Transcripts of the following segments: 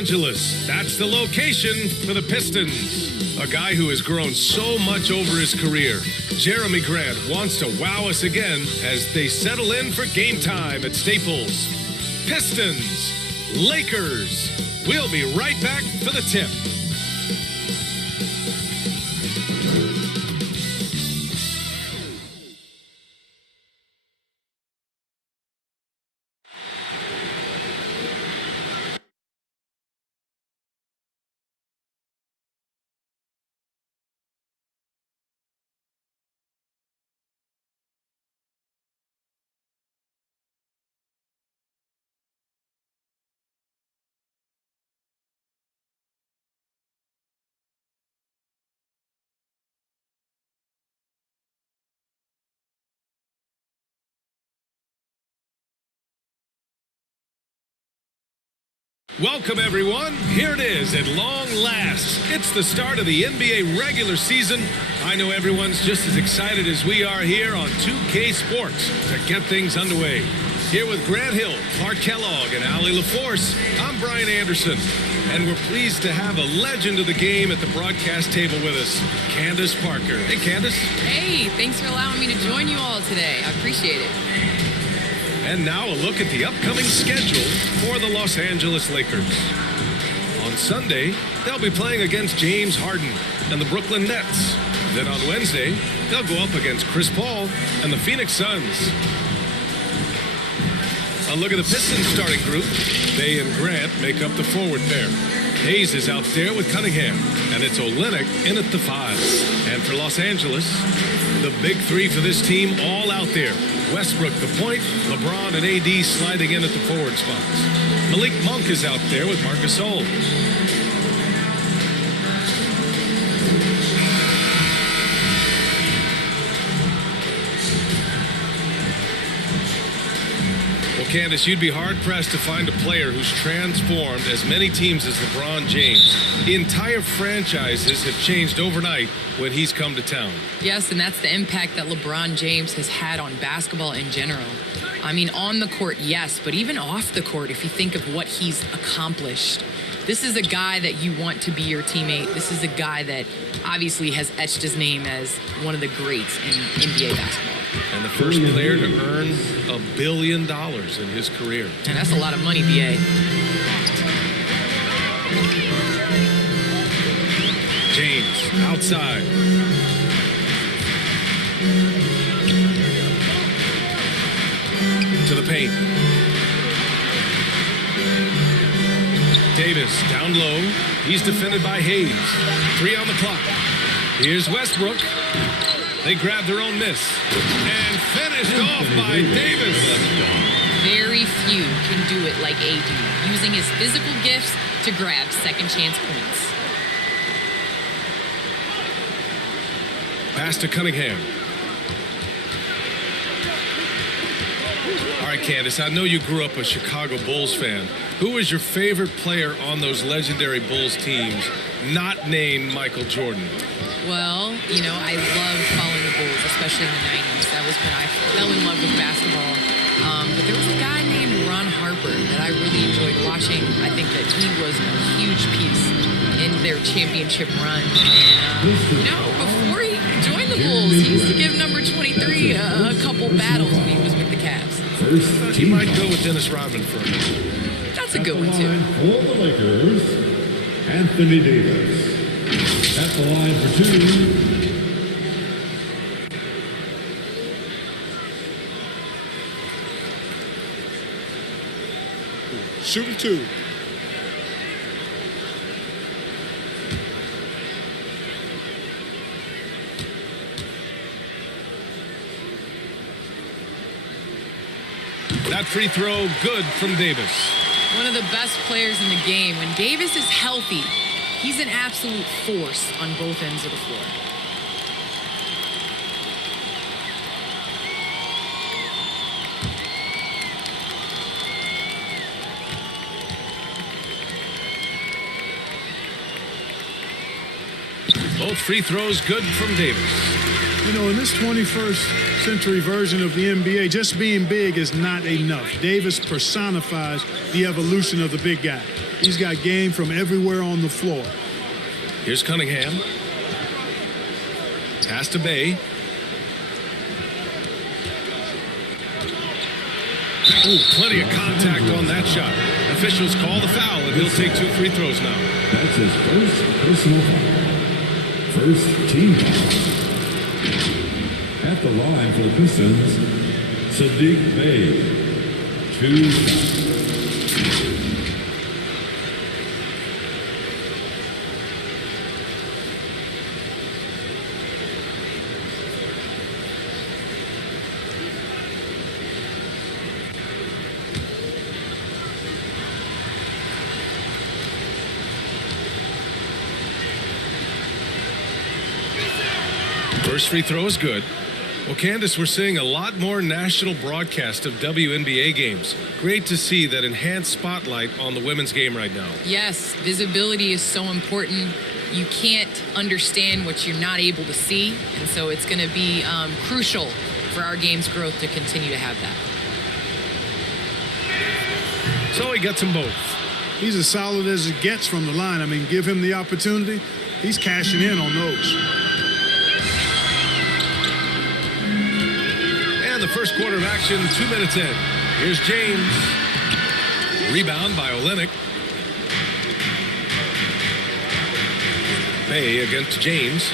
Angeles. That's the location for the Pistons. A guy who has grown so much over his career. Jeremy Grant wants to wow us again as they settle in for game time at Staples. Pistons, Lakers. We'll be right back for the tip. Welcome, everyone. Here it is at long last. It's the start of the NBA regular season. I know everyone's just as excited as we are here on 2K Sports to get things underway. Here with Grant Hill, Clark Kellogg, and Allie LaForce, I'm Brian Anderson. And we're pleased to have a legend of the game at the broadcast table with us, Candace Parker. Hey, Candace. Hey, thanks for allowing me to join you all today. I appreciate it. And now a look at the upcoming schedule for the Los Angeles Lakers. On Sunday, they'll be playing against James Harden and the Brooklyn Nets. Then on Wednesday, they'll go up against Chris Paul and the Phoenix Suns. A look at the Pistons starting group. They and Grant make up the forward pair. Hayes is out there with Cunningham, and it's Olynyk in at the 5. And for Los Angeles, the big three for this team all out there. Westbrook the point, LeBron and AD sliding in at the forward spots. Malik Monk is out there with Marc Gasol. Well, Candace, you'd be hard-pressed to find a player who's transformed as many teams as LeBron James. Entire franchises have changed overnight when he's come to town. Yes, and that's the impact that LeBron James has had on basketball in general. I mean, on the court, yes, but even off the court, if you think of what he's accomplished. This is a guy that you want to be your teammate. This is a guy that obviously has etched his name as one of the greats in NBA basketball. And the first player to earn $1 billion in his career. And that's a lot of money, BA. James, outside. To the paint. Davis down low. He's defended by Hayes. 3 on the clock. Here's Westbrook. They grab their own miss. And finished off by Davis. Very few can do it like AD, using his physical gifts to grab second chance points. Pass to Cunningham. All right, Candace, I know you grew up a Chicago Bulls fan. Who was your favorite player on those legendary Bulls teams, not named Michael Jordan? Well, you know, I loved following the Bulls, especially in the 90s. That was when I fell in love with basketball. But there was a guy named Ron Harper that I really enjoyed watching. I think that he was a huge piece in their championship run. And, you know, before he joined the Bulls, he used to give number 23 a couple battles when he was with the Cavs. He might go with Dennis Rodman for a minute. That's a good one, too. For the Lakers, Anthony Davis. At the line for 2. Shooting 2. That free throw, good from Davis. One of the best players in the game. When Davis is healthy, he's an absolute force on both ends of the floor. Both free throws good from Davis. You know, in this 21st century version of the NBA, just being big is not enough. Davis personifies the evolution of the big guy. He's got game from everywhere on the floor. Here's Cunningham. Pass to Bay. Ooh, plenty of contact on that shot. Officials call the foul, and he'll take 2 free throws now. That's his first personal foul. First team foul. At the line for the Pistons, Sadiq Bey. 2 fouls. First free throw is good. Well, Candace, we're seeing a lot more national broadcast of WNBA games. Great to see that enhanced spotlight on the women's game right now. Yes, visibility is so important. You can't understand what you're not able to see, and so it's going to be crucial for our game's growth to continue to have that. So he gets them both. He's as solid as it gets from the line. I mean, give him the opportunity. He's cashing in on those. The first quarter of action, 2 minutes in. Here's James. Rebound by Olynyk. Bay against James.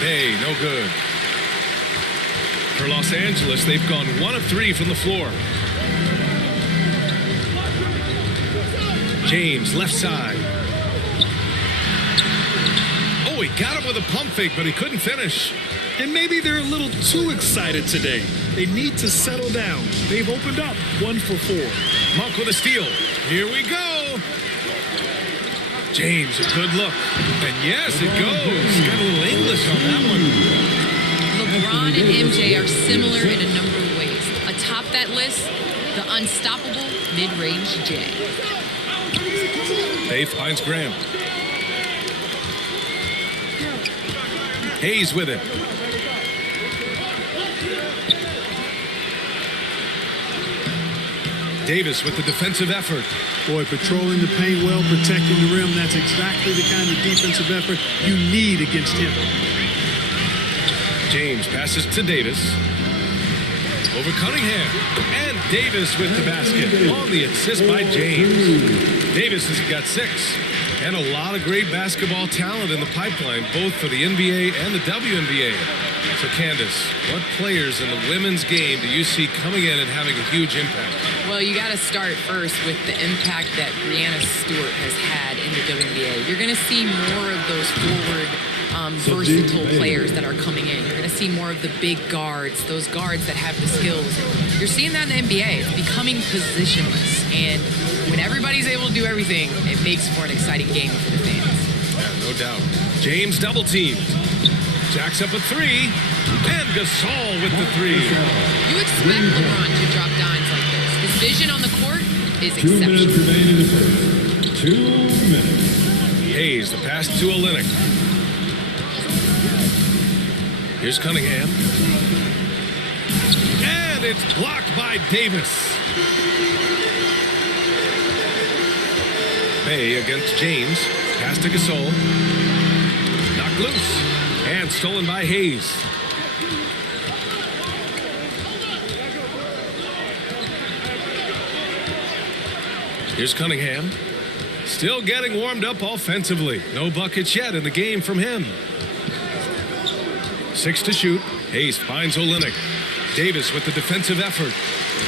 Bay, no good. For Los Angeles, they've gone 1 of 3 from the floor. James, left side. Oh, he got him with a pump fake, but he couldn't finish. And maybe they're a little too excited today. They need to settle down. They've opened up 1 for 4. Monk with a steal. Here we go. James, a good look. And yes, it goes. Got a little English on that one. LeBron and MJ are similar in a number of ways. Atop that list, the unstoppable mid-range J. Bay finds Graham. Hayes with it. Davis with the defensive effort. Boy, patrolling the paint well, protecting the rim. That's exactly the kind of defensive effort you need against him. James passes to Davis. Over Cunningham. And Davis with the basket. On the assist by James. Davis has got 6. And a lot of great basketball talent in the pipeline, both for the NBA and the WNBA. So, Candace, what players in the women's game do you see coming in and having a huge impact? Well, you got to start first with the impact that Brianna Stewart has had in the WNBA. You're going to see more of those forward, versatile players that are coming in. You're going to see more of the big guards, those guards that have the skills. You're seeing that in the NBA. It's becoming positionless. And when everybody's able to do everything, it makes for an exciting game for the fans. Yeah, no doubt. James double teamed. Jacks up a 3. And Gasol with the 3. You expect LeBron to drop dimes like this. His vision on the court is 2 minutes exceptional. remaining in the first. 2 minutes. Hayes, the pass to Olynyk. Here's Cunningham. And it's blocked by Davis. Bay against James. Pass to Gasol. Knocked loose. And stolen by Hayes. Here's Cunningham. Still getting warmed up offensively. No buckets yet in the game from him. 6 to shoot. Hayes finds Olynyk. Davis with the defensive effort.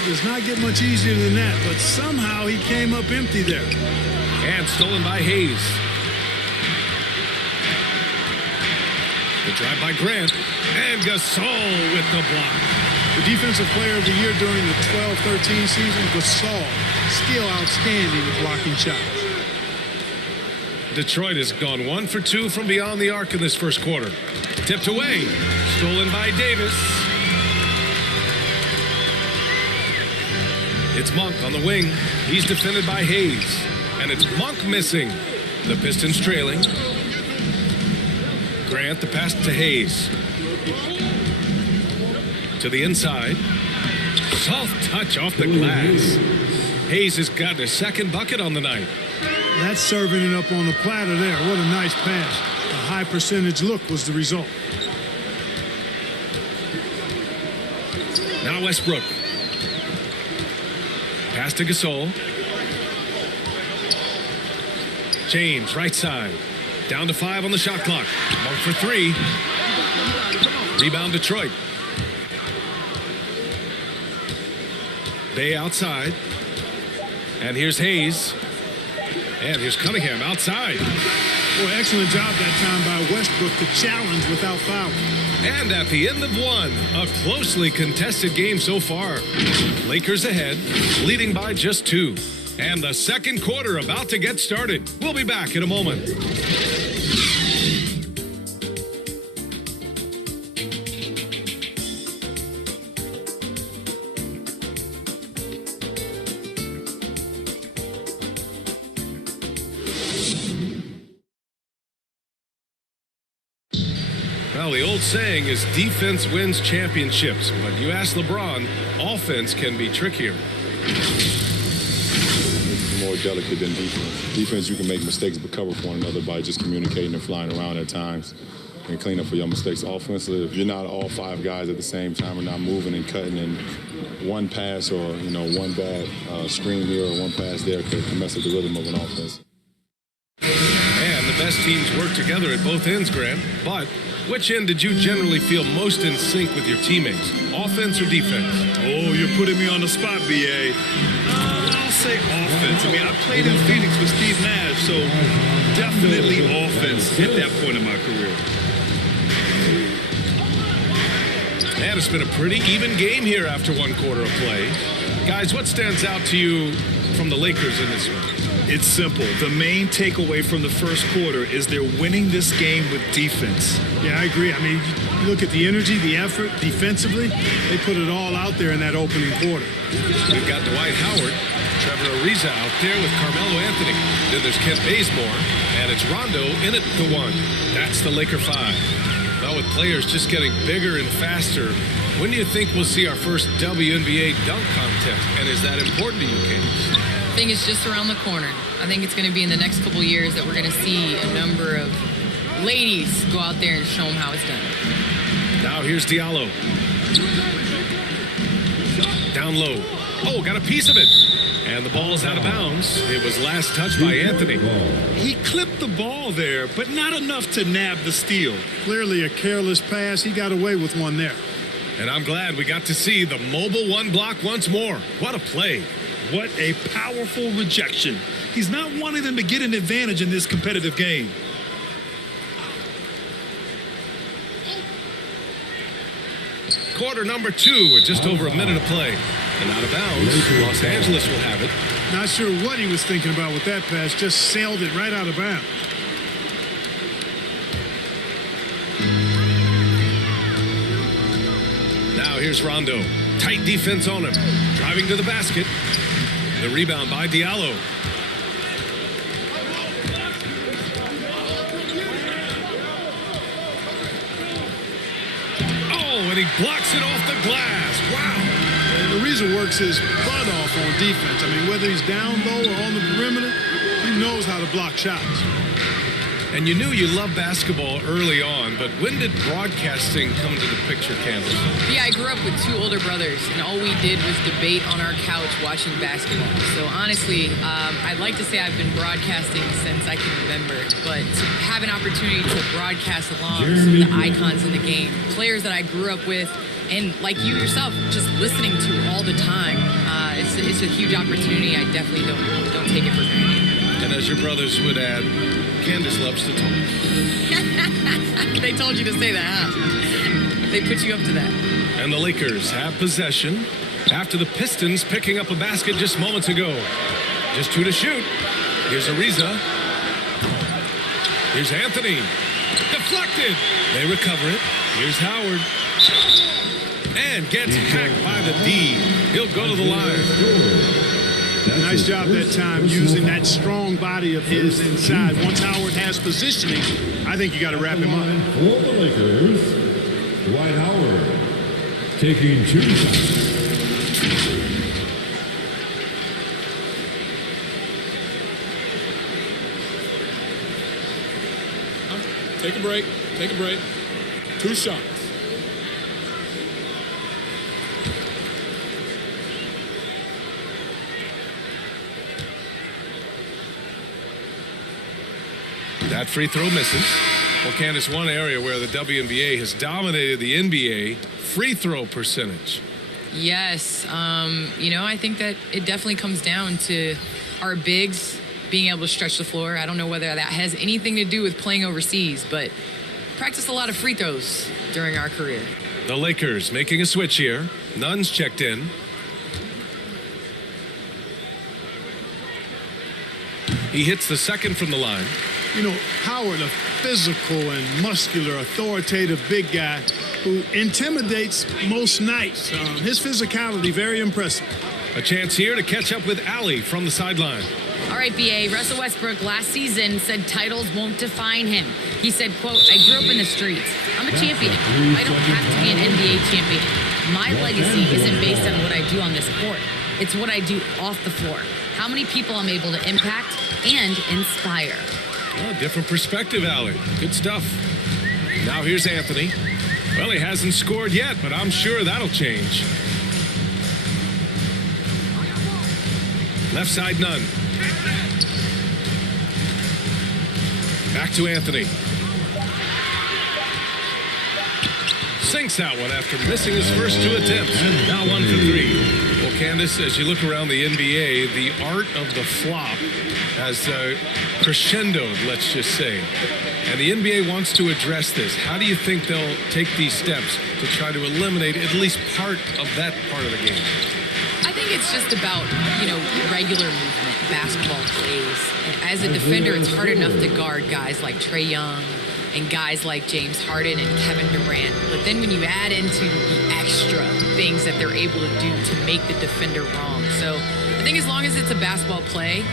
It does not get much easier than that, but somehow he came up empty there. And stolen by Hayes. The drive by Grant. And Gasol with the block. The defensive player of the year during the 12-13 season, Gasol, still outstanding at blocking shots. Detroit has gone 1 for 2 from beyond the arc in this first quarter. Tipped away. Stolen by Davis. It's Monk on the wing. He's defended by Hayes. And it's Monk missing. The Pistons trailing. Grant, the pass to Hayes. To the inside. Soft touch off the glass. Hayes has gotten his second bucket on the night. That's serving it up on the platter there. What a nice pass. A high percentage look was the result. Now Westbrook. Pass to Gasol. James, right side. Down to 5 on the shot clock. Mark for 3. Rebound Detroit. Bay outside. And here's Hayes. And here's Cunningham outside. Well, excellent job that time by Westbrook to challenge without foul. And at the end of one, a closely contested game so far. Lakers ahead, leading by just 2. And the second quarter about to get started. We'll be back in a moment. Well, the old saying is defense wins championships, but you ask LeBron, offense can be trickier. It's more delicate than defense. Defense, you can make mistakes but cover for one another by just communicating and flying around at times and clean up for your mistakes. Offensively, if you're not all 5 guys at the same time or not moving and cutting, and one pass or one bad screen here or one pass there can mess up the rhythm of an offense. And the best teams work together at both ends, Grant. But which end did you generally feel most in sync with your teammates, offense or defense? Oh, you're putting me on the spot, B.A. I'll say offense. I mean, I played in Phoenix with Steve Nash, so definitely offense at that point in my career. And it's been a pretty even game here after one quarter of play. Guys, what stands out to you from the Lakers in this one? It's simple. The main takeaway from the first quarter is they're winning this game with defense. Yeah, I agree. I mean, you look at the energy, the effort, defensively, they put it all out there in that opening quarter. We've got Dwight Howard, Trevor Ariza out there with Carmelo Anthony. Then there's Kent Bazemore, and it's Rondo in at the 1. That's the Laker 5. Well, with players just getting bigger and faster, when do you think we'll see our first WNBA dunk contest? And is that important to you, Candace? I think it's just around the corner. I think it's going to be in the next couple years that we're going to see a number of ladies go out there and show them how it's done. Now here's Diallo. Down low. Oh, got a piece of it. And the ball is out of bounds. It was last touched by Anthony. He clipped the ball there, but not enough to nab the steal. Clearly a careless pass. He got away with one there. And I'm glad we got to see the mobile 1 block once more. What a play. What a powerful rejection. He's not wanting them to get an advantage in this competitive game. Quarter number 2 with just over a minute of play. And out of bounds, Los Angeles will have it. Not sure what he was thinking about with that pass. Just sailed it right out of bounds. Now here's Rondo. Tight defense on him. Driving to the basket. The rebound by Diallo. Oh, and he blocks it off the glass. Wow. Ariza works his butt off on defense. I mean, whether he's down low or on the perimeter, he knows how to block shots. And you knew you loved basketball early on, but when did broadcasting come into the picture, Candace? Yeah, I grew up with 2 older brothers, and all we did was debate on our couch watching basketball. So honestly, I'd like to say I've been broadcasting since I can remember, but to have an opportunity to broadcast along some of the icons in the game, players that I grew up with, and like you yourself, just listening to all the time, it's a huge opportunity. I definitely don't take it for granted. And as your brothers would add, Candace loves to talk. They told you to say that, huh? They put you up to that. And the Lakers have possession after the Pistons picking up a basket just moments ago. Just 2 to shoot. Here's Ariza. Here's Anthony. Deflected. They recover it. Here's Howard. And gets hacked by the D. He'll go to the line. Nice job that time using that strong body of his inside. Once Howard has positioning, I think you got to wrap him up. For the Lakers, Dwight Howard taking 2 shots. Take a break. Take a break. 2 shots. That free throw misses. Well, Candace, one area where the WNBA has dominated the NBA, free throw percentage. Yes. You know, I think that it definitely comes down to our bigs being able to stretch the floor. I don't know whether that has anything to do with playing overseas, but practiced a lot of free throws during our career. The Lakers making a switch here. Nunn's checked in. He hits the second from the line. You know, Howard, a physical and muscular, authoritative big guy who intimidates most nights. His physicality, very impressive. A chance here to catch up with Allie from the sideline. All right, BA, Russell Westbrook last season said titles won't define him. He said, quote, I grew up in the streets. I'm a champion. I don't have to be an NBA champion. My legacy isn't based on what I do on this court. It's what I do off the floor. How many people I'm able to impact and inspire. Oh, different perspective, Allie. Good stuff. Now here's Anthony. Well, he hasn't scored yet, but I'm sure that'll change. Left side, Nunn. Back to Anthony. Sinks that one after missing his first 2 attempts. Now 1 for 3. Well, Candace, as you look around the NBA, the art of the flop has crescendoed, let's just say. And the NBA wants to address this. How do you think they'll take these steps to try to eliminate at least part of that part of the game? I think it's just about, you know, regular movement, basketball plays. As a defender, it's hard enough to guard guys like Trae Young and guys like James Harden and Kevin Durant. But then when you add into the extra things that they're able to do to make the defender wrong. So I think as long as it's a basketball play,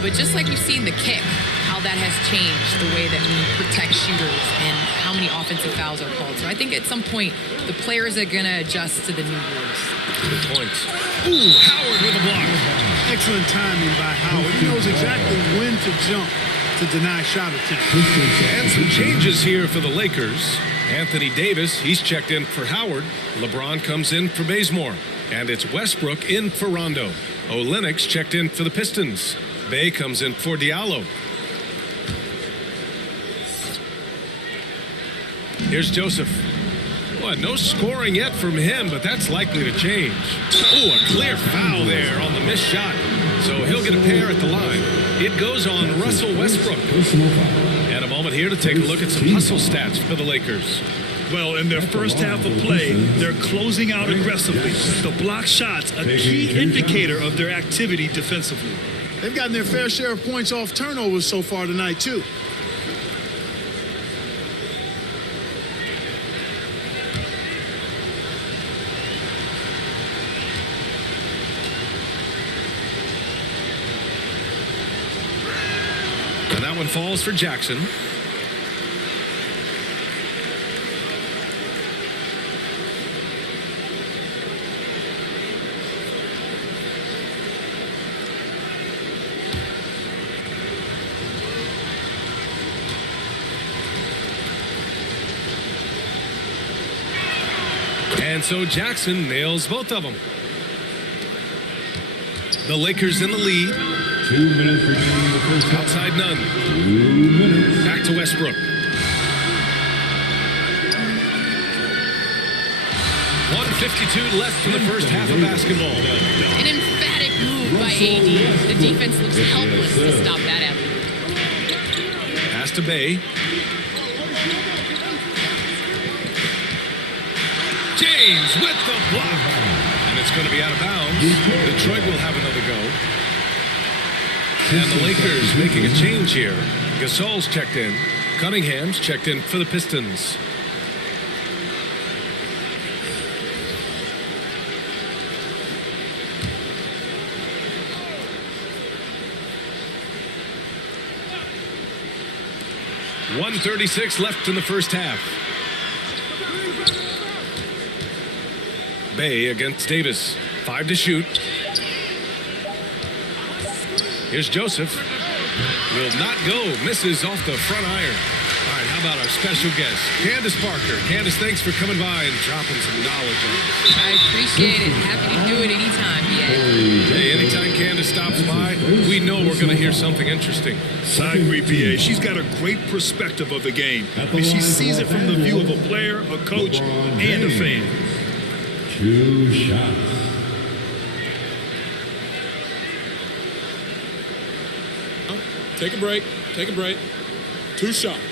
but just like we've seen the kick, how that has changed the way that we protect shooters and how many offensive fouls are called. So I think at some point, the players are going to adjust to the new rules. Good points. Ooh, Howard with a block. Excellent timing by Howard. He knows exactly when to jump to deny shot attempts. And some changes here for the Lakers. Anthony Davis, he's checked in for Howard. LeBron comes in for Bazemore. And it's Westbrook in for Rondo. Olenek's checked in for the Pistons. Bay comes in for Diallo. Here's Joseph. Well, no scoring yet from him, but that's likely to change. Oh, a clear foul there on the missed shot. So he'll get a pair at the line. It goes on Russell Westbrook. And a moment here to take a look at some hustle stats for the Lakers. Well, in their first half of play, they're closing out aggressively. The block shots, a key indicator of their activity defensively. They've gotten their fair share of points off turnovers so far tonight, too. And that one falls for Jackson. And so Jackson nails both of them. The Lakers in the lead. 2 minutes remaining in the first half. Outside Nunn. 2 minutes. Back to Westbrook. 1:52 left in the first half of basketball. An emphatic move by AD. The defense looks helpless to stop that effort. Pass to Bay. James with the block. And it's going to be out of bounds. Detroit will have another go. And the Lakers making a change here. Gasol's checked in. Cunningham's checked in for the Pistons. .136 left in the first half. Bay against Davis. 5 to shoot. Here's Joseph. Will not go. Misses off the front iron. All right, how How about our special guest, Candace Parker? Candace, thanks for coming by and dropping some knowledge on us. I appreciate it. Happy to do it anytime, yeah. Hey, anytime Candace stops by, we know we're going to hear something interesting. I agree, PA. She's got a great perspective of the game. I mean, she sees it from the view of a player, a coach, and a fan. 2 shots. Take a break. Take a break. 2 shots.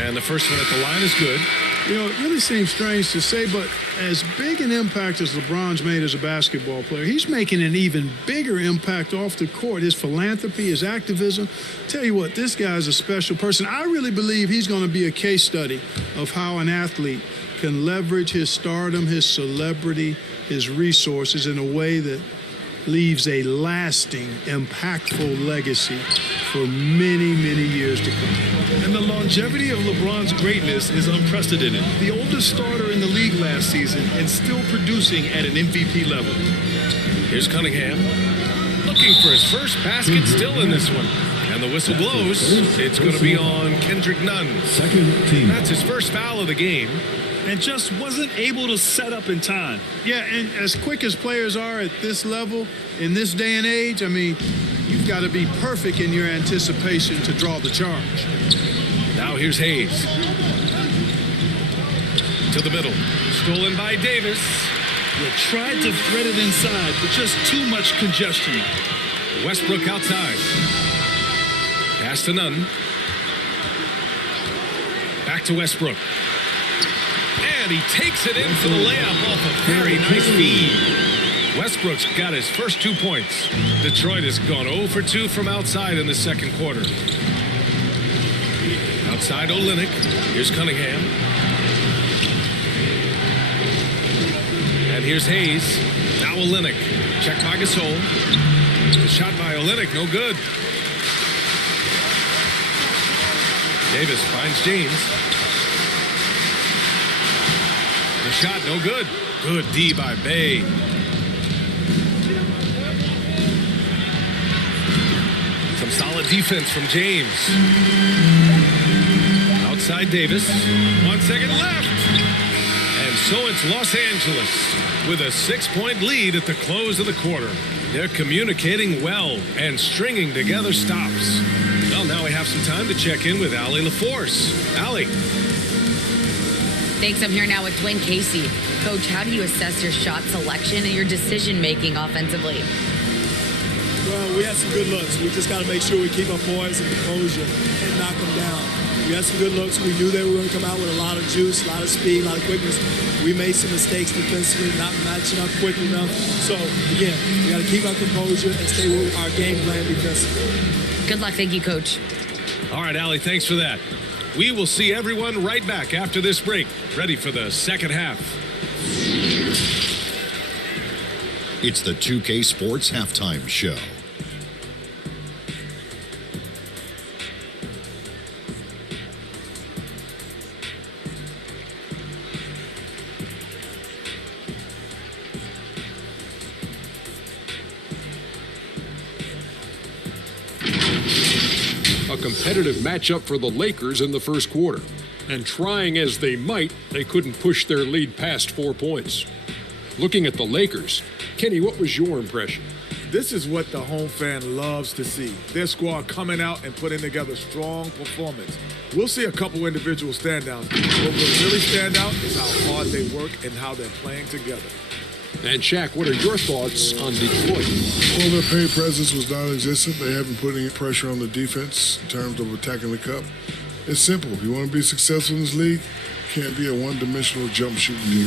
And the first one at the line is good. You know, it really seems strange to say, but as big an impact as LeBron's made as a basketball player, he's making an even bigger impact off the court. His philanthropy, his activism. Tell you what, this guy's a special person. I really believe he's going to be a case study of how an athlete can leverage his stardom, his celebrity, his resources in a way that leaves a lasting, impactful legacy for many, many years to come. And the longevity of LeBron's greatness is unprecedented. The oldest starter in the league last season and still producing at an MVP level. Here's Cunningham. Looking for his first basket still in this one. And the whistle blows. It's going to be on Kendrick Nunn. Second team. That's his first foul of the game. And just wasn't able to set up in time. Yeah, and as quick as players are at this level, in this day and age, I mean, you've got to be perfect in your anticipation to draw the charge. Now here's Hayes. To the middle. Stolen by Davis. You tried to thread it inside, but just too much congestion. Westbrook outside. Pass to Nunn. Back to Westbrook. And he takes it in for the layup off a very nice feed. Westbrook's got his first 2 points. Detroit has gone 0 for 2 from outside in the second quarter. Outside Olynyk. Here's Cunningham. And here's Hayes. Now Olynyk. Check by Gasol. The shot by Olynyk, no good. Davis finds James. The shot, no good. Good D by Bay. Some solid defense from James. Outside Davis. 1 second left. And so it's Los Angeles with a 6-point lead at the close of the quarter. They're communicating well and stringing together stops. Well, now we have some time to check in with Allie LaForce. Allie. Thanks. I'm here now with Dwayne Casey. Coach, how do you assess your shot selection and your decision-making offensively? Well, we had some good looks. We just got to make sure we keep our poise and composure and knock them down. We had some good looks. We knew they were going to come out with a lot of juice, a lot of speed, a lot of quickness. We made some mistakes defensively, not matching up quick enough. So, again, we got to keep our composure and stay with our game plan defensively. Good luck. Thank you, Coach. All right, Allie, thanks for that. We will see everyone right back after this break, ready for the second half. It's the 2K Sports Halftime Show. A competitive matchup for the Lakers in the first quarter. And trying as they might, they couldn't push their lead past 4 points. Looking at the Lakers, Kenny, what was your impression? This is what the home fan loves to see. Their squad coming out and putting together strong performance. We'll see a couple individual standouts. What will really stand out is how hard they work and how they're playing together. And Shaq, what are your thoughts on Detroit? Well, their paint presence was non-existent. They haven't put any pressure on the defense in terms of attacking the cup. It's simple. If you want to be successful in this league, you can't be a one-dimensional jump shooting team.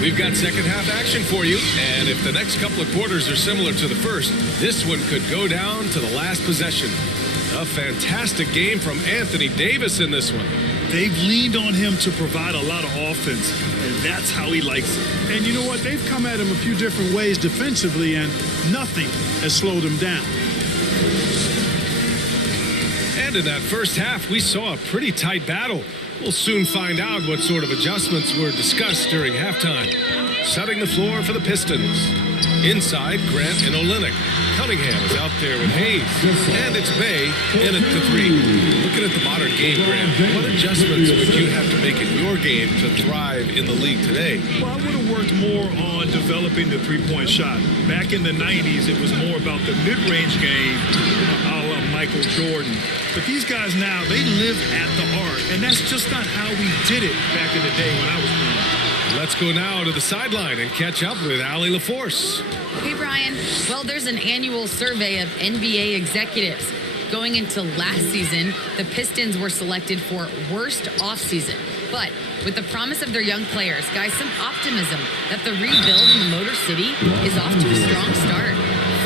We've got second half action for you, and if the next couple of quarters are similar to the first, this one could go down to the last possession. A fantastic game from Anthony Davis in this one. They've leaned on him to provide a lot of offense, and that's how he likes it. And you know what? They've come at him a few different ways defensively, and nothing has slowed him down. And in that first half, we saw a pretty tight battle. We'll soon find out what sort of adjustments were discussed during halftime. Setting the floor for the Pistons. Inside, Grant and Olynyk. Cunningham is out there with Hayes. And it's Bay in at the three. Looking at the modern game, Grant, what adjustments would you have to make in your game to thrive in the league today? Well, I would have worked more on developing the three-point shot. Back in the 90s, it was more about the mid-range game, a la Michael Jordan. But these guys now, they live at the arc, and that's just not how we did it back in the day when I was playing. Let's go now to the sideline and catch up with Allie LaForce. Hey, Brian. Well, there's an annual survey of NBA executives. Going into last season, the Pistons were selected for worst offseason. But with the promise of their young players, guys, some optimism that the rebuild in the Motor City is off to a strong start.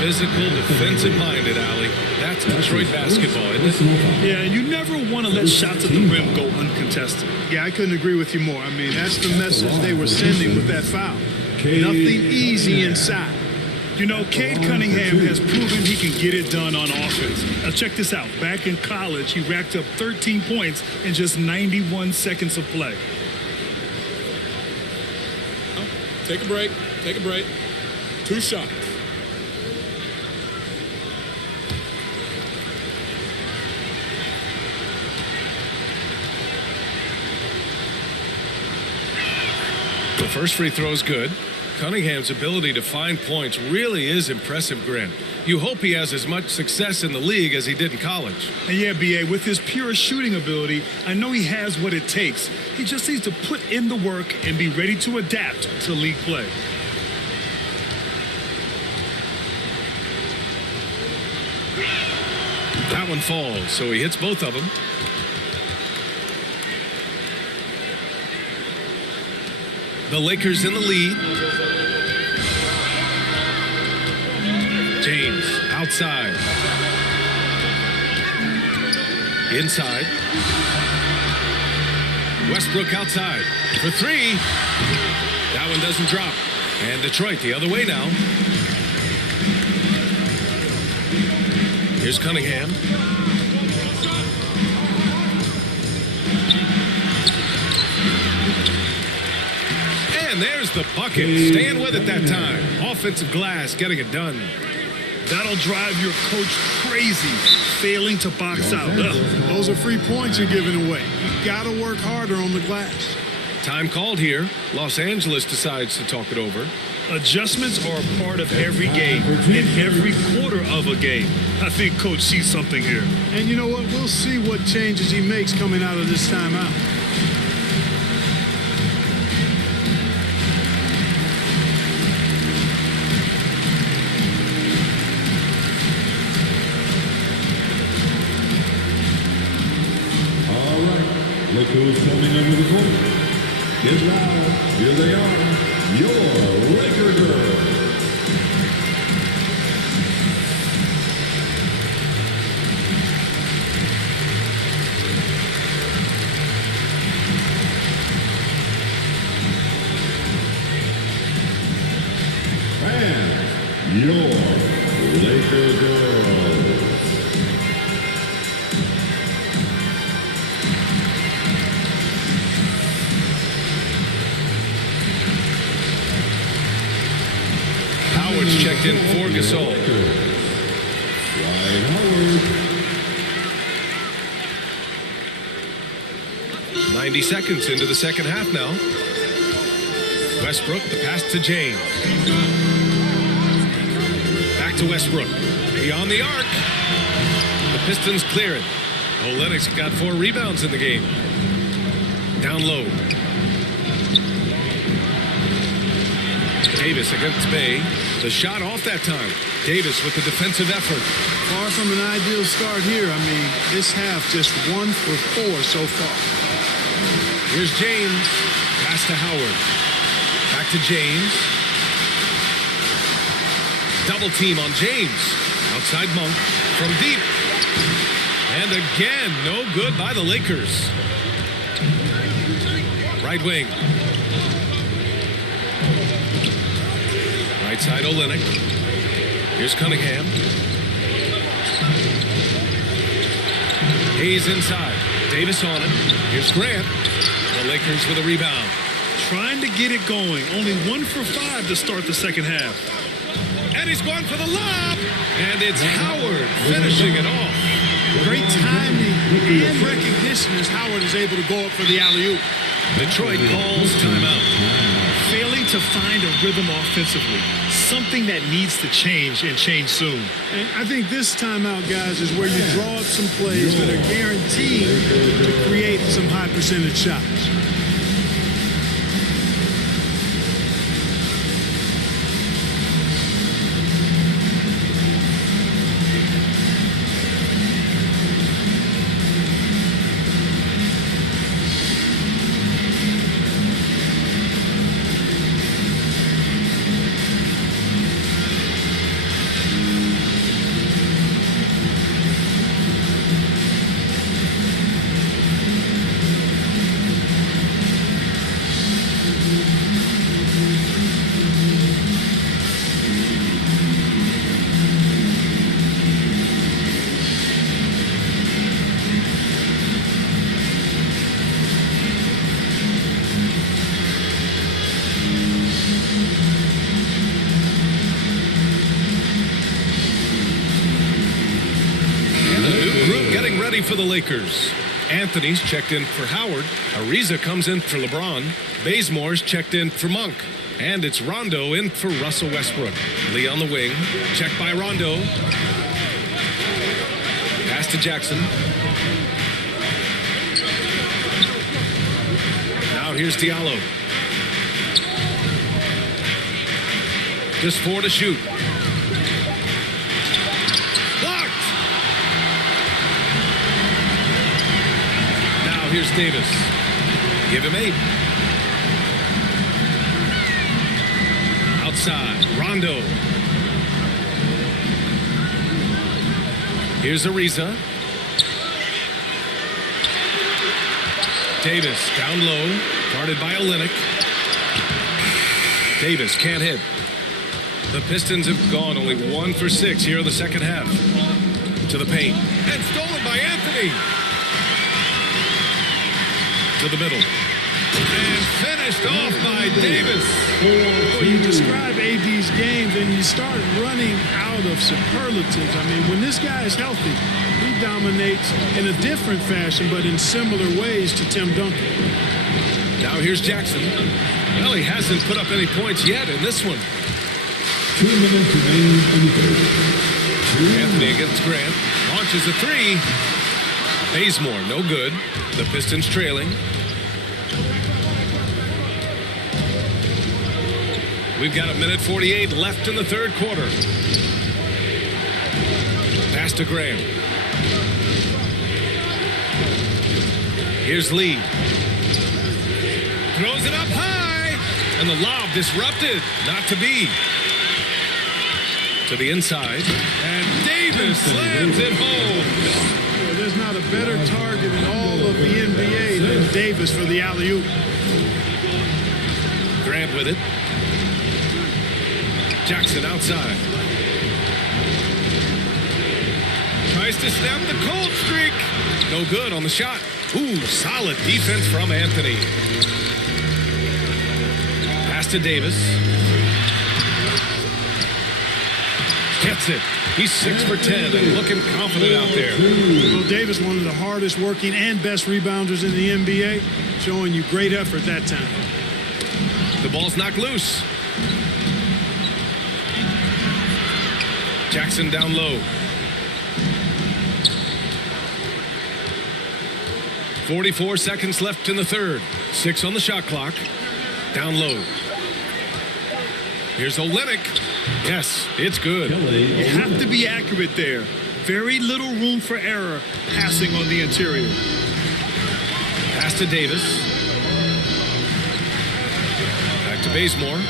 Physical, defensive-minded, Allie. That's Detroit basketball, isn't it? Yeah, and you never want to let shots at the rim go uncontested. Yeah, I couldn't agree with you more. I mean, that's the message they were sending with that foul. Nothing easy inside. You know, Cade Cunningham has proven he can get it done on offense. Now, check this out. Back in college, he racked up 13 points in just 91 seconds of play. Oh, take a break. Take a break. 2 shots. The first free throw is good. Cunningham's ability to find points really is impressive, Grant. You hope he has as much success in the league as he did in college. And yeah, B.A., with his pure shooting ability, I know he has what it takes. He just needs to put in the work and be ready to adapt to league play. That one falls, so he hits both of them. The Lakers in the lead. James outside. Inside. Westbrook outside for 3. That one doesn't drop. And Detroit the other way now. Here's Cunningham. And there's the bucket. Staying with it that time. Offensive glass, getting it done. That'll drive your coach crazy, failing to box out. Those are free points you're giving away. You got to work harder on the glass. Time called here. Los Angeles decides to talk it over. Adjustments are a part of every game, in every quarter of a game. I think Coach sees something here. And you know what? We'll see what changes he makes coming out of this timeout. Look who's coming under the court. Get loud. Here they are. Your Laker girls. And your Laker girls. Howard's checked in for Gasol. Ryan Howard. 90 seconds into the second half now. Westbrook, the pass to James. Back to Westbrook. Beyond the arc. The Pistons clear it. Olynyk's got 4 rebounds in the game. Down low. Davis against Bay. The shot off that time. Davis with the defensive effort. Far from an ideal start here. I mean, this half just 1 for 4 so far. Here's James. Pass to Howard. Back to James. Double team on James. Outside Monk from deep. And again, no good by the Lakers. Right wing. Right side, Olynyk. Here's Cunningham. Hayes inside. Davis on it. Here's Grant. The Lakers with a rebound. Trying to get it going. Only 1 for 5 to start the second half. And he's going for the lob. And it's Howard finishing it off. Great timing and recognition as Howard is able to go up for the alley-oop. Detroit calls timeout. Failing to find a rhythm offensively. Something that needs to change and change soon. And I think this timeout, guys, is where you draw up some plays that are guaranteed to create some high percentage shots. For the Lakers. Anthony's checked in for Howard. Ariza comes in for LeBron. Bazemore's checked in for Monk. And it's Rondo in for Russell Westbrook. Lee on the wing. Checked by Rondo. Pass to Jackson. Now here's Diallo. Just 4 to shoot. Here's Davis. Give him 8. Outside, Rondo. Here's Ariza. Davis down low, guarded by Olynyk. Davis can't hit. The Pistons have gone only 1 for 6 here in the second half. To the paint. And stolen by Anthony. To the middle. And finished off by Davis. Well, you describe AD's games and you start running out of superlatives. I mean, when this guy is healthy, he dominates in a different fashion, but in similar ways to Tim Duncan. Now here's Jackson. Well, he hasn't put up any points yet in this one. 2 minutes remaining in the third. Anthony against Grant. Launches a 3. Bazemore, no good. The Pistons trailing. We've got 1:48 left in the third quarter. Pass to Graham. Here's Lee. Throws it up high. And the lob disrupted. Not to be. To the inside. And Davis slams it home. Well, there's not a better target in all of the NBA than Davis for the alley-oop. Grant with it. Jackson outside. Tries to snap the cold streak. No good on the shot. Ooh, solid defense from Anthony. Pass to Davis. Gets it. He's 6 for 10 and looking confident out there. Well, Davis, one of the hardest working and best rebounders in the NBA, showing you great effort that time. The ball's knocked loose. Jackson down low. 44 seconds left in the third. 6 on the shot clock. Down low. Here's Olynyk. Yes, it's good. You have to be accurate there. Very little room for error passing on the interior. Pass to Davis. Back to Bazemore.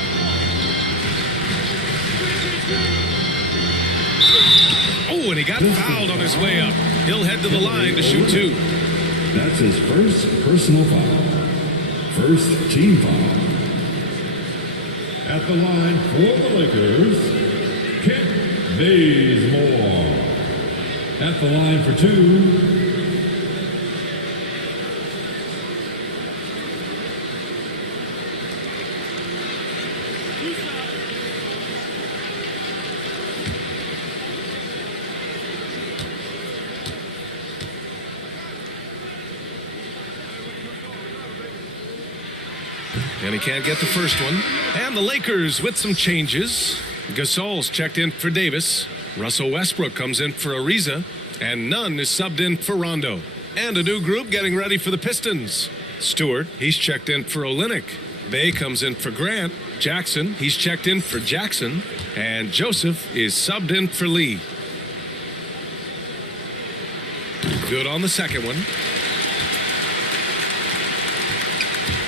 Oh, and he got fouled on his way up. He'll head to the line to shoot 2. That's his first personal foul. First team foul. At the line for the Lakers, Kent Bazemore. At the line for 2, and he can't get the first one. And the Lakers with some changes. Gasol's checked in for Davis. Russell Westbrook comes in for Ariza. And Nunn is subbed in for Rondo. And a new group getting ready for the Pistons. Stewart, he's checked in for Olynyk. Bay comes in for Grant. Jackson, he's checked in for Jackson. And Joseph is subbed in for Lee. Good on the second one.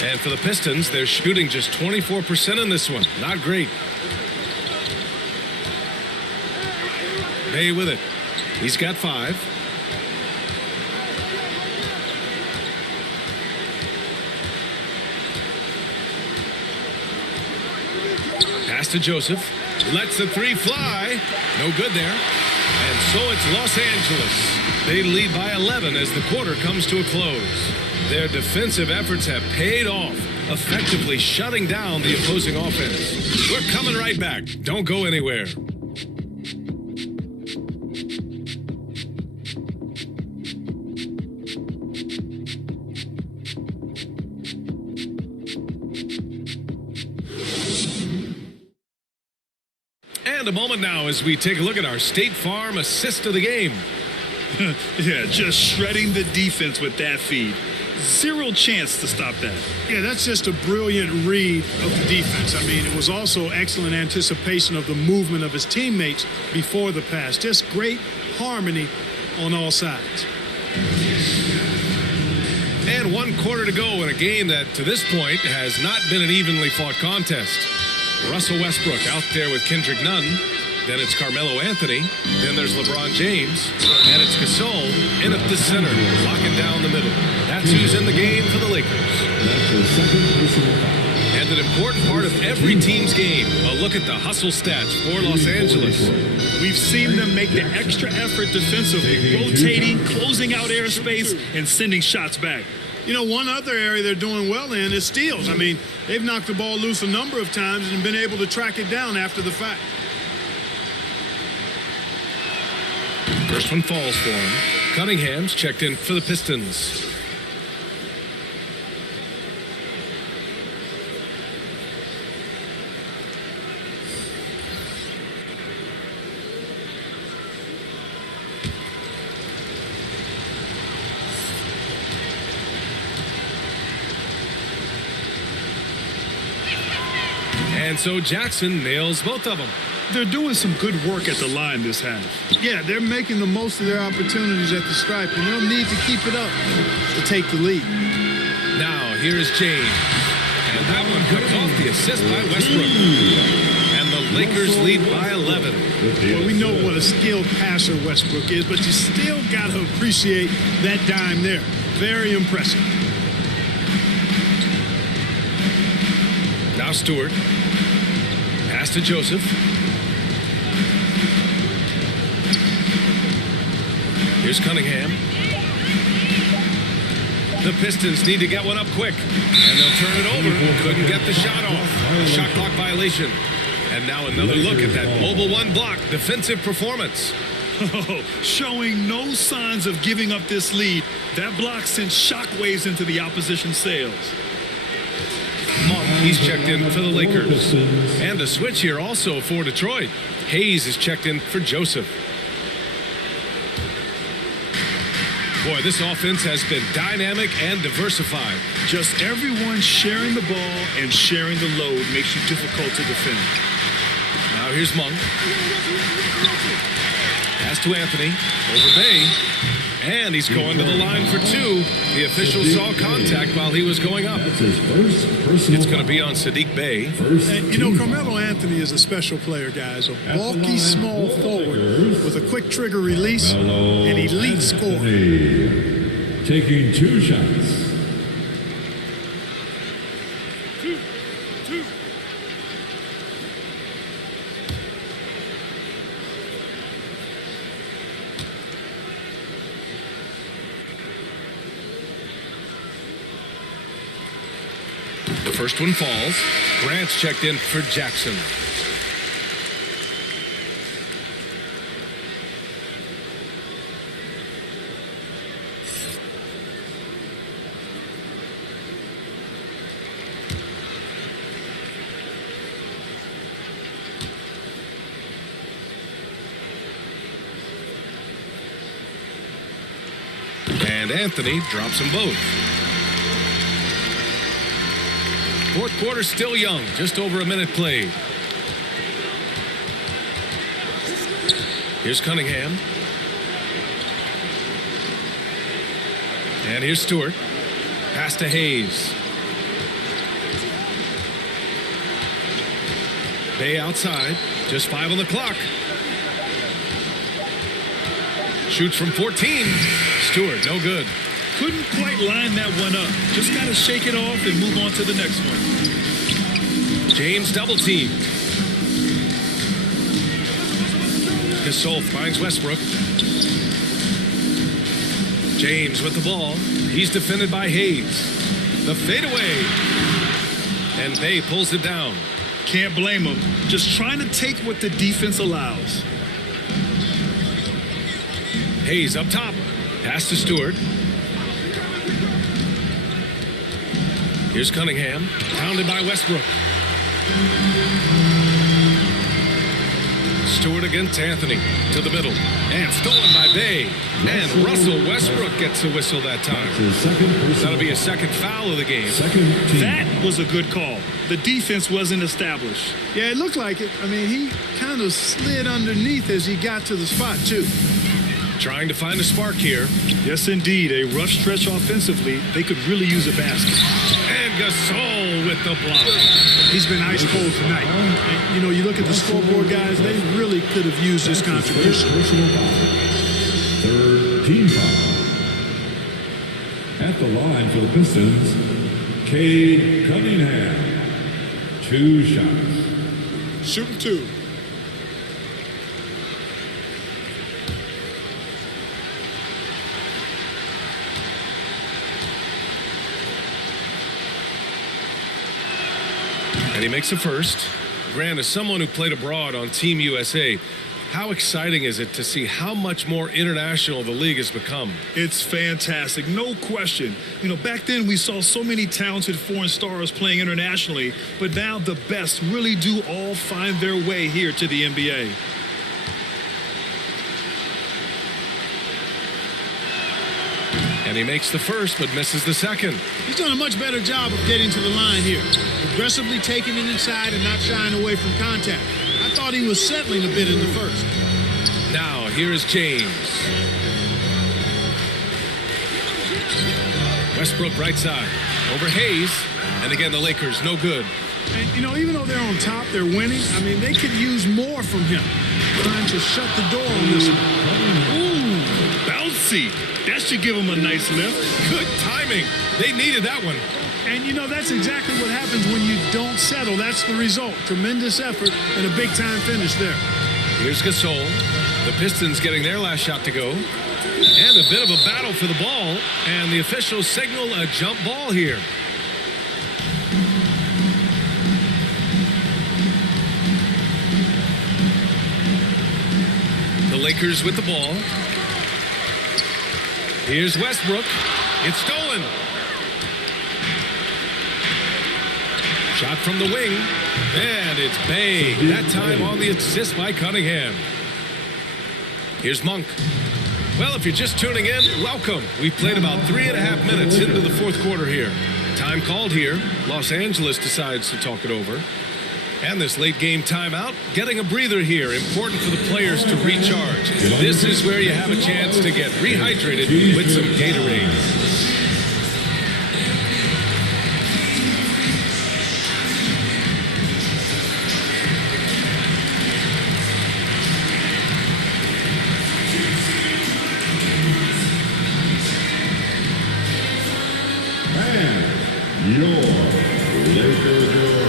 And for the Pistons, they're shooting just 24% in this one. Not great. Bay with it. He's got 5. Pass to Joseph. Lets the 3 fly. No good there. And so it's Los Angeles. They lead by 11 as the quarter comes to a close. Their defensive efforts have paid off, effectively shutting down the opposing offense. We're coming right back. Don't go anywhere. And a moment now as we take a look at our State Farm assist of the game. Yeah, just shredding the defense with that feed. Zero chance to stop that. Yeah, that's just a brilliant read of the defense. I mean, it was also excellent anticipation of the movement of his teammates before the pass. Just great harmony on all sides. And 1 quarter to go in a game that, to this point, has not been an evenly fought contest. Russell Westbrook out there with Kendrick Nunn. Then it's Carmelo Anthony. Then there's LeBron James. And it's Gasol in at the center, locking down the middle. That's who's in the game for the Lakers. And an important part of every team's game, a look at the hustle stats for Los Angeles. We've seen them make the extra effort defensively, rotating, closing out airspace, and sending shots back. You know, one other area they're doing well in is steals. I mean, they've knocked the ball loose a number of times and been able to track it down after the fact. First one falls for him. Cunningham's checked in for the Pistons. And so Jackson nails both of them. They're doing some good work at the line this half. Yeah, they're making the most of their opportunities at the stripe, and they'll need to keep it up to take the lead. Now, here is James. And that one comes off the assist by Westbrook. And the Lakers lead by 11. Well, we know what a skilled passer Westbrook is, but you still got to appreciate that dime there. Very impressive. Now Stewart. Pass to Joseph. Here's Cunningham. The Pistons need to get one up quick. And they'll turn it over. Couldn't get the shot off. Shot clock violation. And now another look at that mobile 1 block defensive performance. Oh, showing no signs of giving up this lead. That block sent shockwaves into the opposition sails. Monk, he's checked in for the Lakers. And a switch here also for Detroit. Hayes is checked in for Joseph. Boy, this offense has been dynamic and diversified. Just everyone sharing the ball and sharing the load makes you difficult to defend. Now here's Monk. Pass to Anthony. Over Bay. And he's going to the line for 2. The official saw contact while he was going up. It's going to be on Saddiq Bey. And, you know, Carmelo Anthony is a special player, guys. A bulky, small forward with a quick trigger release and elite score. Taking 2 shots. The first one falls. Grant's checked in for Jackson. And Anthony drops them both. Fourth quarter still young, just over a minute played. Here's Cunningham. And here's Stewart. Pass to Hayes. Bay outside, just 5 on the clock. Shoots from 14. Stewart, no good. Couldn't quite line that one up. Just got to shake it off and move on to the next one. James double team. Gasol finds Westbrook. James with the ball. He's defended by Hayes. The fadeaway. And Bay pulls it down. Can't blame him. Just trying to take what the defense allows. Hayes up top. Pass to Stewart. Here's Cunningham. Pounded by Westbrook. Stewart against Anthony. To the middle. And stolen by Bay. And Russell Westbrook gets a whistle that time. That'll be a second foul of the game. That was a good call. The defense wasn't established. Yeah, it looked like it. I mean, he kind of slid underneath as he got to the spot, too. Trying to find a spark here. Yes, indeed. A rough stretch offensively. They could really use a basket. And Gasol with the block. He's been ice cold tonight. And, you know, you look at the scoreboard, guys, they really could have used his contribution. Third team foul. At the line for the Pistons, Cade Cunningham. 2 shots. Shooting 2. And he makes the first. Grant, as someone who played abroad on Team USA, how exciting is it to see how much more international the league has become? It's fantastic, no question. You know, back then we saw so many talented foreign stars playing internationally, but now the best really do all find their way here to the NBA. And he makes the first, but misses the second. He's done a much better job of getting to the line here. Aggressively taking it inside and not shying away from contact. I thought he was settling a bit in the first. Now, here is James. Westbrook right side. Over Hayes. And again, the Lakers, no good. And, you know, even though they're on top, they're winning. I mean, they could use more from him. Trying to shut the door on this one. Ooh, bouncy. That should give him a nice lift. Good timing. They needed that one. And, you know, that's exactly what happens when you don't settle. That's the result. Tremendous effort and a big-time finish there. Here's Gasol. The Pistons getting their last shot to go. And a bit of a battle for the ball. And the officials signal a jump ball here. The Lakers with the ball. Here's Westbrook. It's stolen. Shot from the wing. And it's Bay. That time on the assist by Cunningham. Here's Monk. Well, if you're just tuning in, welcome. We've played about 3.5 minutes into the fourth quarter here. Time called here. Los Angeles decides to talk it over. And this late game timeout, getting a breather here. Important for the players to recharge. This is where you have a chance to get rehydrated with some Gatorade. And your Laker girls.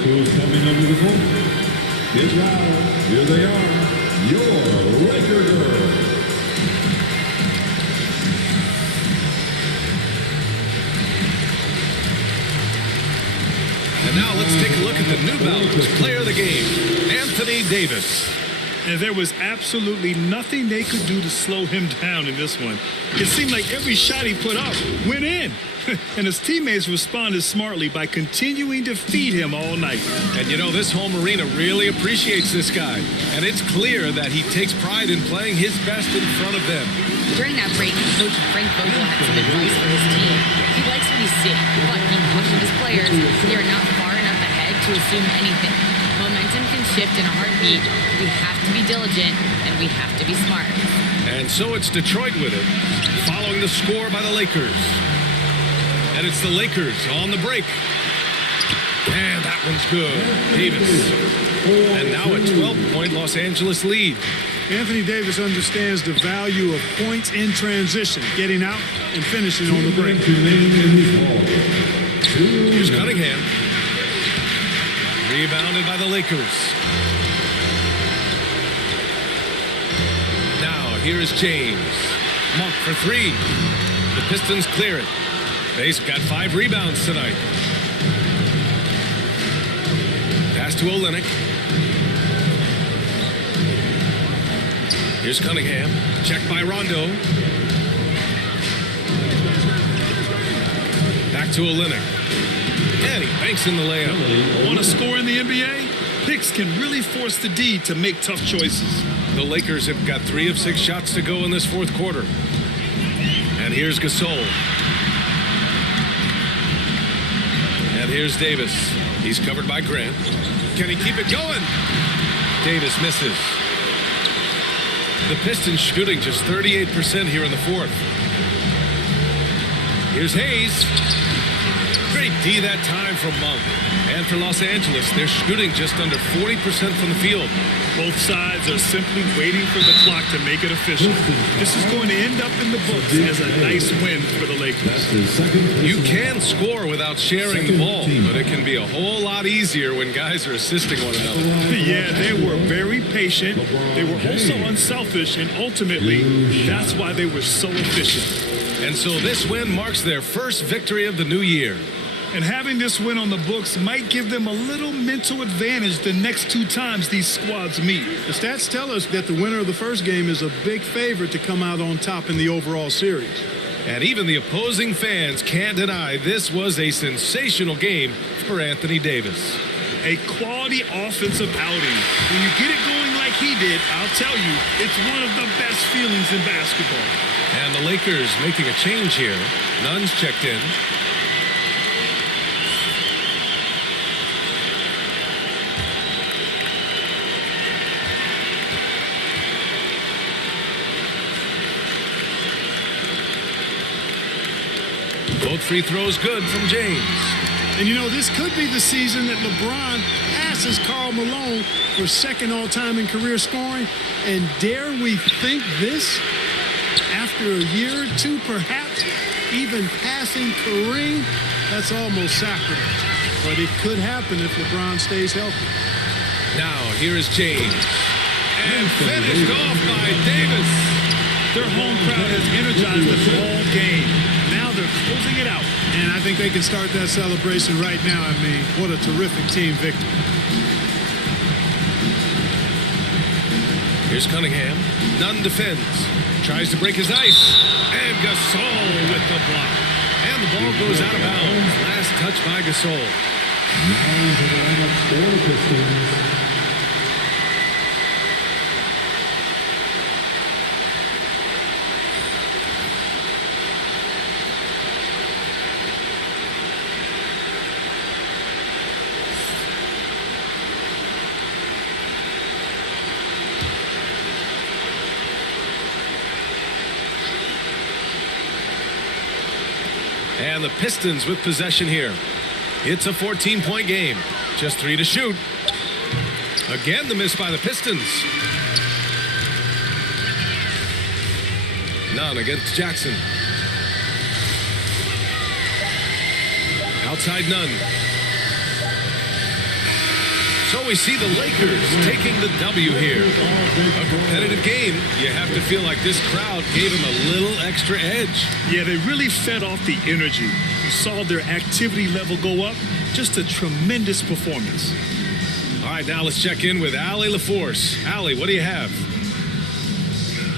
Look who's coming under the court. Get loud. Here they are. Your Laker girls. And now let's take a look at the New Balance player of the game, Anthony Davis. And there was absolutely nothing they could do to slow him down in this one. It seemed like every shot he put up went in. And his teammates responded smartly by continuing to feed him all night. And you know, this home arena really appreciates this guy. And it's clear that he takes pride in playing his best in front of them. During that break, Coach Frank Vogel had some advice for his team. He likes what he's seeing, but he cautioned his players they are not far enough ahead to assume anything. Momentum can shift in a heartbeat. We have to be diligent, and we have to be smart. And so it's Detroit with it, following the score by the Lakers. And it's the Lakers on the break. And that one's good. Davis. And now a 12-point Los Angeles lead. Anthony Davis understands the value of points in transition, getting out and finishing on the break. Here's Cunningham. Rebounded by the Lakers. Now, here is James. Monk for three. The Pistons clear it. They've got 5 rebounds tonight. Pass to Olynyk. Here's Cunningham. Checked by Rondo. Back to Olynyk. And he banks in the layup. Want to score in the NBA? Picks can really force the D to make tough choices. The Lakers have got 3 of 6 shots to go in this fourth quarter. And here's Gasol. And here's Davis. He's covered by Grant. Can he keep it going? Davis misses. The Pistons shooting just 38% here in the fourth. Here's Hayes. Great D that time from Monk. And for Los Angeles, they're shooting just under 40% from the field. Both sides are simply waiting for the clock to make it official. This is going to end up in the books as a nice win for the Lakers. You can score without sharing the ball, but it can be a whole lot easier when guys are assisting one another. Yeah, they were very patient. They were also unselfish, and ultimately, that's why they were so efficient. And so this win marks their first victory of the new year. And having this win on the books might give them a little mental advantage the next 2 times these squads meet. The stats tell us that the winner of the first game is a big favorite to come out on top in the overall series. And even the opposing fans can't deny this was a sensational game for Anthony Davis. A quality offensive outing. When you get it going like he did, I'll tell you, it's one of the best feelings in basketball. And the Lakers making a change here. Nunn's checked in. Both free throws good from James. And you know, this could be the season that LeBron passes Karl Malone for second all-time in career scoring. And dare we think this? After a year or 2, perhaps, even passing Kareem, that's almost sacrilege. But it could happen if LeBron stays healthy. Now, here is James. And finished off by Davis. Their home crowd has energized them all game. Now they're closing it out. And I think they can start that celebration right now. I mean, what a terrific team victory. Here's Cunningham. Nunn defends. Tries to break his ice. And Gasol with the block. And the ball goes out of bounds. Last touch by Gasol. Now the lineup for the Pistons. And the Pistons with possession here. It's a 14-point game. Just 3 to shoot. Again, the miss by the Pistons. Nunn against Jackson. Outside Nunn. So we see the Lakers taking the W here. A competitive game. You have to feel like this crowd gave them a little extra edge. Yeah, they really fed off the energy. You saw their activity level go up. Just a tremendous performance. All right, now let's check in with Allie LaForce. Allie, what do you have?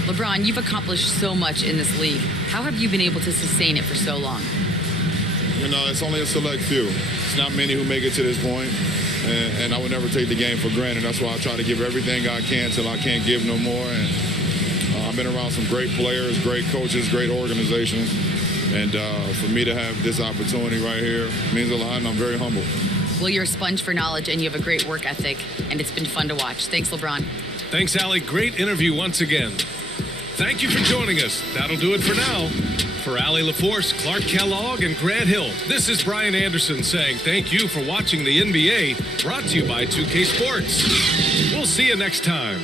LeBron, you've accomplished so much in this league. How have you been able to sustain it for so long? You know, it's only a select few. It's not many who make it to this point. And I would never take the game for granted. That's why I try to give everything I can till I can't give no more. And I've been around some great players, great coaches, great organizations. And for me to have this opportunity right here means a lot, and I'm very humble. Well, you're a sponge for knowledge, and you have a great work ethic, and it's been fun to watch. Thanks, LeBron. Thanks, Allie. Great interview once again. Thank you for joining us. That'll do it for now. For Allie LaForce, Clark Kellogg, and Grant Hill, this is Brian Anderson saying thank you for watching the NBA, brought to you by 2K Sports. We'll see you next time.